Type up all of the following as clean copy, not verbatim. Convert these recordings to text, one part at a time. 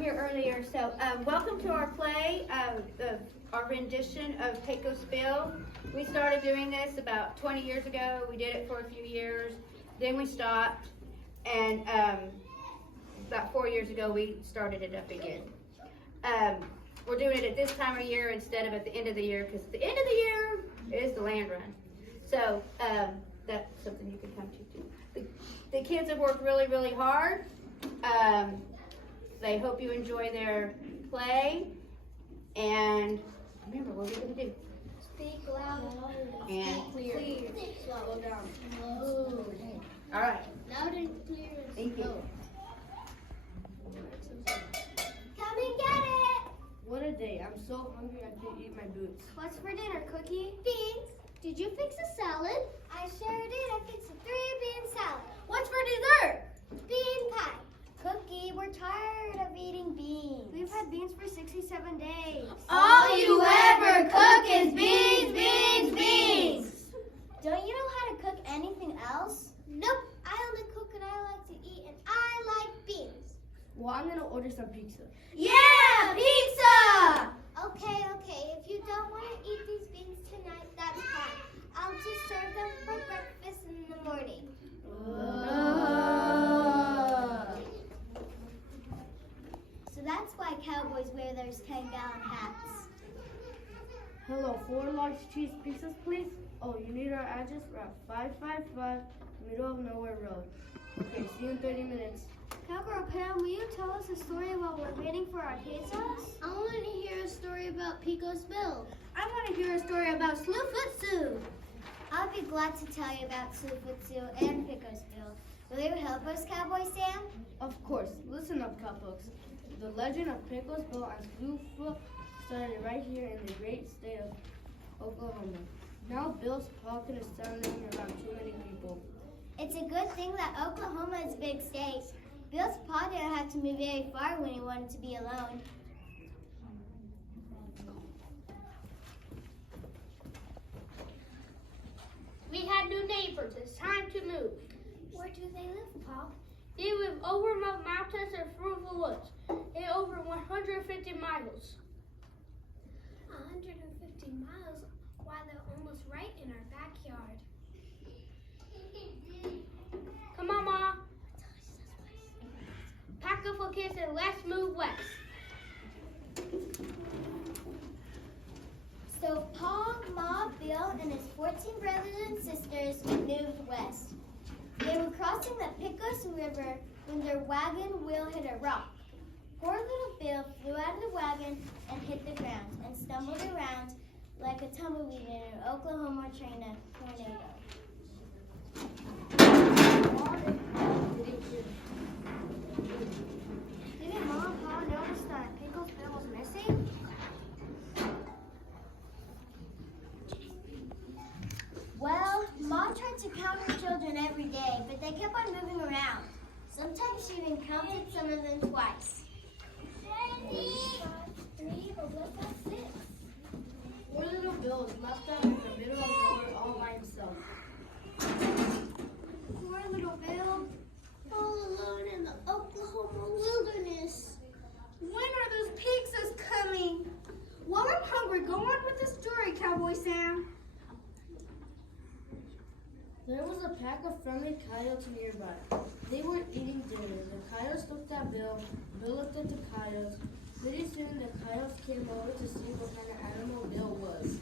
here earlier. So welcome to our play, our rendition of Pecos Bill. We started doing this about 20 years ago. We did it for a few years. Then we stopped. And about 4 years ago, we started it up again. We're doing it at this time of year instead of at the end of the year, because the end of the year is the land run. So that's something you can come to. The kids have worked really, really hard. They hope you enjoy their play. And remember, what are we going to do? Speak loud and clear. Slow down. Slow. All right. Loud and clear. Thank you. Come and get it. What a day. I'm so hungry I can't eat my boots. What's for dinner, Cookie? Beans. Did you fix a salad? I sure did. I fixed a 3-bean salad. What's for dessert? Bean pie. Cookie, we're tired of eating beans. We've had beans for 67 days. All you ever cook is beans, beans, beans. Don't you know how to cook anything else? Nope. I only cook what I like to eat, and I like beans. Well, I'm gonna order some pizza. Yeah, pizza! Okay. If you don't want to eat these beans tonight, that's fine. I'll just serve them for breakfast in the morning. So that's why cowboys wear those 10-gallon hats. Hello, 4 large cheese pizzas, please. Oh, you need our address? We're at 555 Middle of Nowhere Road. Okay, see you in 30 minutes. Cowgirl Pam, will you tell us a story while we're waiting for our pizzas? I want to hear a story about Pecos Bill. I want to hear a story about Slewfoot Sue. I'll be glad to tell you about Slewfoot Sue and Pecos Bill. Will you help us, Cowboy Sam? Of course. Listen up, cowpokes. The legend of Pecos Bill and Slewfoot started right here in the great state of Oklahoma. Now Bill's pocket is standing around too many people. It's a good thing that Oklahoma is a big state. Bill's pa didn't have to move very far when he wanted to be alone. We had new neighbors. It's time to move. Where do they live, Pa? They live over mountains and through the woods. In over 150 miles. 150 miles? Why, they're almost right in our backyard. Come on, Ma. Pack up our kids and let's move west. So Pa, Ma, Bill, and his 14 brothers and sisters moved west. They were crossing the Pecos River when their wagon wheel hit a rock. Poor little Bill flew out of the wagon and hit the ground and stumbled around like a tumbleweed in an Oklahoma tornado. Didn't Mom and Pa notice that Pecos Bill was missing? Well, Mom tried to count her children every day, but they kept on moving around. Sometimes she even counted some of them twice. 3, but what's that 6? Poor little Bill is left out in the middle of nowhere all by himself. Poor little Bill, all alone in the Oklahoma wilderness. When are those pizzas coming? Well, I'm hungry. Go on with the story, Cowboy Sam. There was a pack of friendly coyotes nearby. They were eating dinner. The coyotes looked at Bill. Bill looked at the coyotes. Pretty soon the coyotes came over to see what kind of animal Bill was.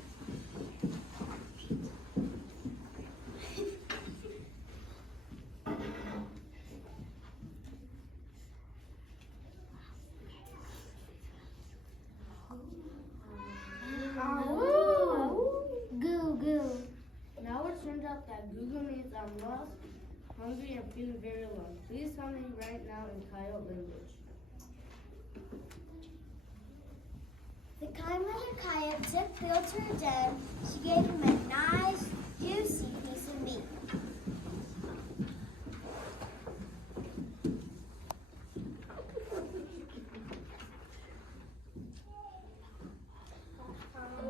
Goo goo. Now it turns out that Google means I'm lost, hungry, and feeling very alone. Please tell me right now in coyote language. The kind little coyote took Bill to her den. She gave him a nice, juicy piece of meat.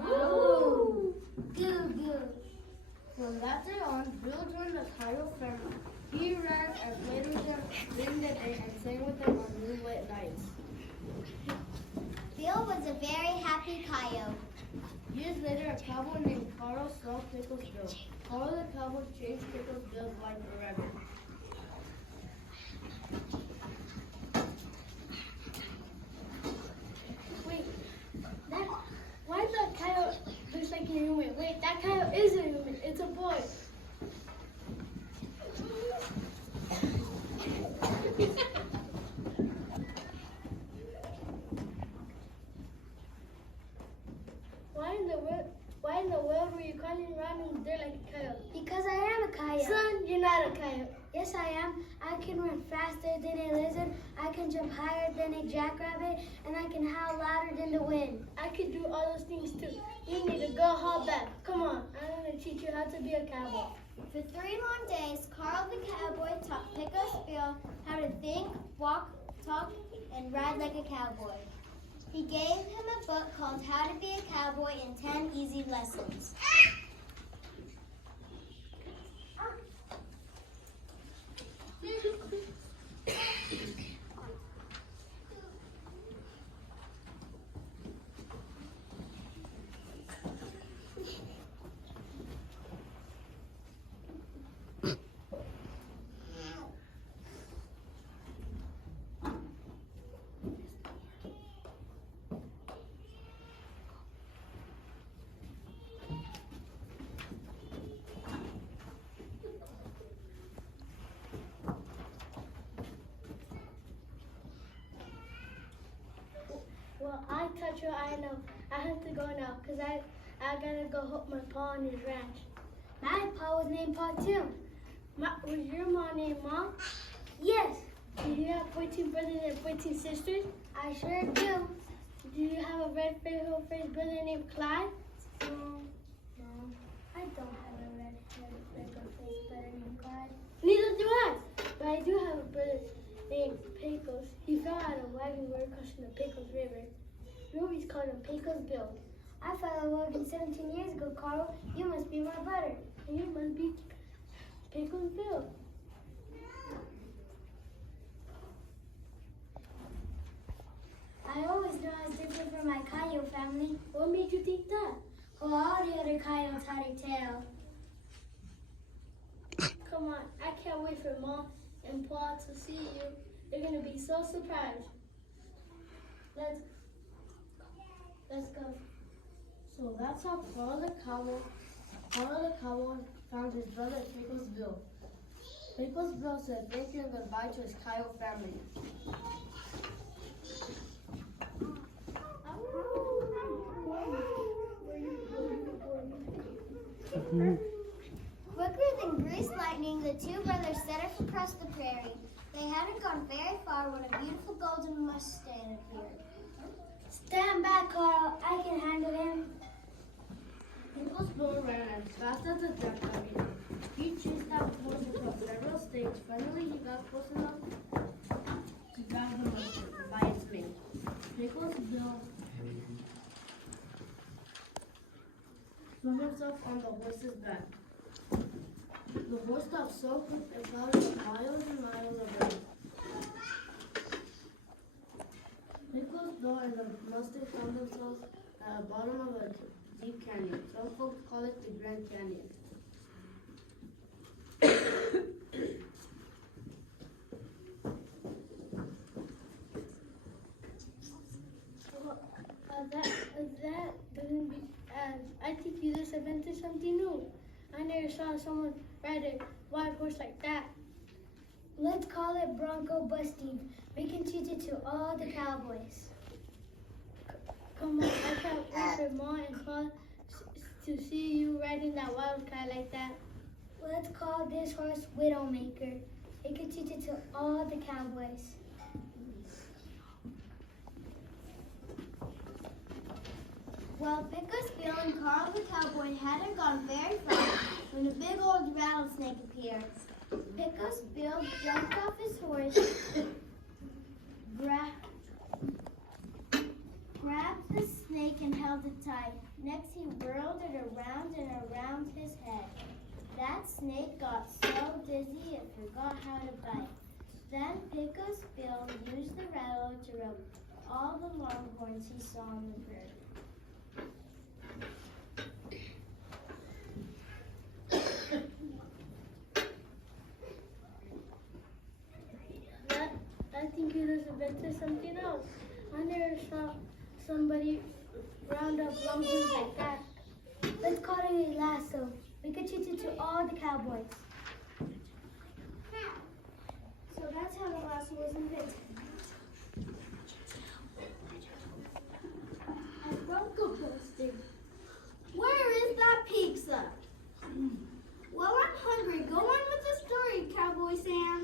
Ooh. Goo goo. From that day on, Bill joined the coyote family. He ran and played with them during the day and sang with them on moonlit nights. a very happy coyote. Years later, a cowboy named Carl saw Pecos Bill. Carl the cowboy changed Pecos Bill's life forever. Wait, why that coyote looks like a human? Wait, that coyote is a human. It's a boy. Why in the world were you crawling around in the dirt like a coyote? Because I am a coyote. Son, you're not a coyote. Yes, I am. I can run faster than a lizard. I can jump higher than a jackrabbit, and I can howl louder than the wind. I could do all those things too. You need to go haul back. Come on, I'm gonna teach you how to be a cowboy. For 3 long days, Carl the cowboy taught Pecos Bill how to think, walk, talk, and ride like a cowboy. He gave him a book called How to Be a Cowboy in 10 Easy Lessons. Well, I touch your eye now. I have to go now, because I gotta go help my pa on his ranch. My pa was named Pa too. Was your mom named Mom? Yes, Do you have 14 brothers and 14 sisters? I sure do. Do you have a red face brother named Clyde? No, I don't have a red face brother named Clyde. Neither do I. But I do have a brother named Pecos. He fell out of a wagon we were crossing the Pecos River. We always called him Pecos Bill. I fell out of a wagon 17 years ago, Carl. You must be my brother. And you must be Pecos Bill. I always knew I was different from my coyote family. What made you think that? Well, all the other coyotes had a tail. Come on, I can't wait for Mom and Pa to see you. They're gonna be so surprised. Let's go. So that's how Carl the cowboy found his brother Pecos Bill. Pecos Bill said thank you and goodbye to his coyote family. Quicker than greased lightning, the 2 brothers set off across the prairie. They hadn't gone very far when a beautiful golden Mustang appeared. Stand back, Carl. I can handle him. Pecos Bill ran as fast as a jackrabbit. He chased that horse across several states. Finally, he got close enough to grab the Mustang by its mane. Pecos Bill threw himself on the horse's back. The horse stopped so quick and plowed miles and miles of road. Pecos Bill and the Mustang found themselves at the bottom of a deep canyon. Some folks call it the Grand Canyon. That doesn't be. I think you just invented something new. I never saw someone ride a wild horse like that. Let's call it bronco busting. We can teach it to all the cowboys. Come on, I can't wait for Mom and Pa to see you riding that wild car like that. Let's call this horse Widowmaker. It can teach it to all the cowboys. Well, Pecos Bill and Carl the cowboy hadn't gone very far when a big old rattlesnake appeared. Pecos Bill jumped off his horse, grabbed the snake and held it tight. Next, he whirled it around and around his head. That snake got so dizzy it forgot how to bite. Then Pecos Bill used the rattle to rub all the longhorns he saw on the prairie. I think he was invented something else. I never saw somebody round up longhorns like that. Let's call it a lasso. We could teach it to all the cowboys. So that's how the lasso was invented. And Bronco posted. Where is that pizza? Well, I'm hungry. Go on with the story, Cowboy Sam.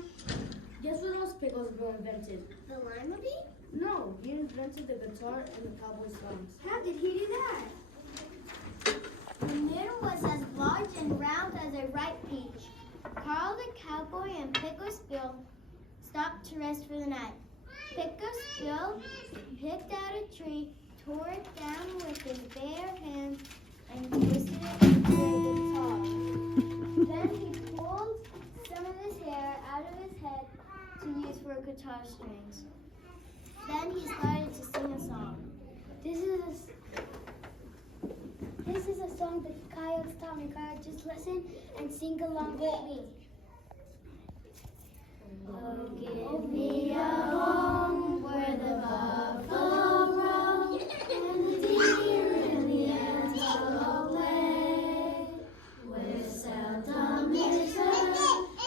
Guess what else Pecos Bill invented? The lima bee? No, he invented the guitar and the cowboy songs. How did he do that? The moon was as large and round as a ripe peach. Carl the cowboy and Pecos Bill stopped to rest for the night. Pecos Bill picked out a tree, tore it down with his bare hands, and twisted it into a guitar. Then he pulled some of his hair out of his head to use for guitar strings. Then he started to sing a song. This is a song that the coyotes taught me. Coyotes, just listen and sing along with me. Oh, give me a home where the buffalo roam and the deer and the antelope play, where seldom is heard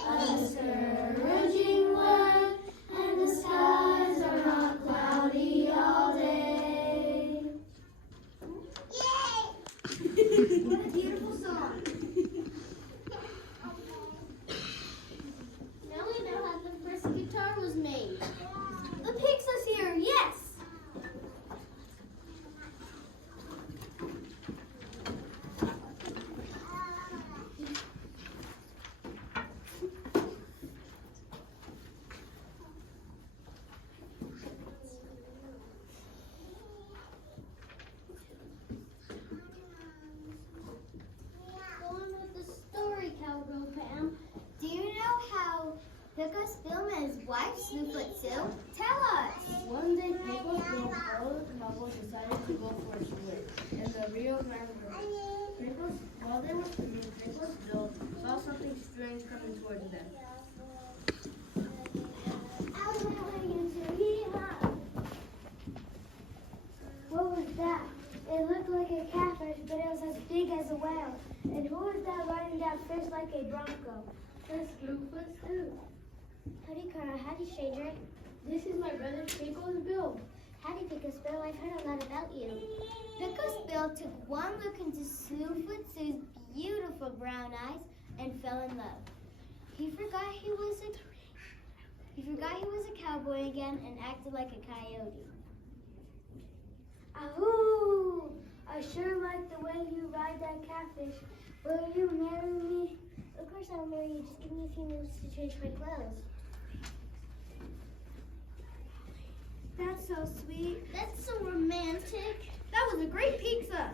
a discouraging word, and the skies are not cloudy all day. What a beautiful song. Now we know how the first guitar was made. The pizza's here, yes. Go on with the story, Cowgirl Pam. Do you know how Pecos Bill and his wife, Slewfoot Sue? Tell us! One day, Pecos Bill and all the cowboys decided to go for a swim in the Rio Grande River. While they were swimming, Pecos Bill saw something strange coming towards them. What was that? It looked like a catfish, but it was as big as a whale. And who was that riding that fish like a bronco? That's Slewfoot Sue. Howdy, Colonel. Howdy, stranger. This is my brother Pecos Bill. Howdy, Pecos Bill. I've heard a lot about you. Pecos Bill took one look into Slewfoot Sue's beautiful brown eyes and fell in love. He forgot he was a cowboy again and acted like a coyote. Ahoo! I sure like the way you ride that catfish. Will you marry me? Of course I'll marry you. Just give me a few minutes to change my clothes. That's so sweet. That's so romantic. That was a great pizza.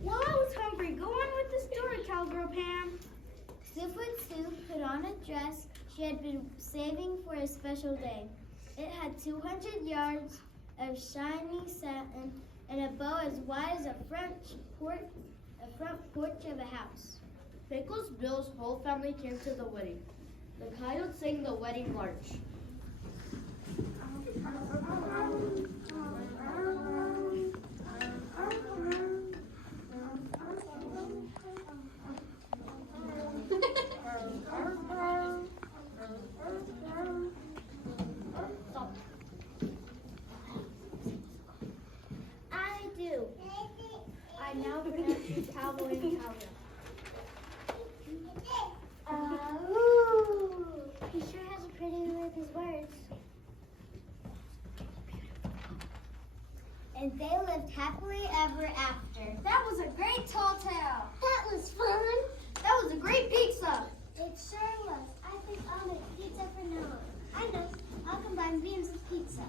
Well, I was hungry. Go on with the story, Cowgirl Pam. Slewfoot Sue put on a dress she had been saving for a special day. It had 200 yards of shining satin and a bow as wide as a front porch of a house. Pecos Bill's whole family came to the wedding. The coyotes sang the wedding march. I do. I now pronounce you cowboy and cowgirl. Ooh. He sure has a pretty way with his words. And they lived happily ever after. That was a great tall tale. That was fun. That was a great pizza. It sure was. I think I'll make pizza for now. I know. I'll combine beans with pizza.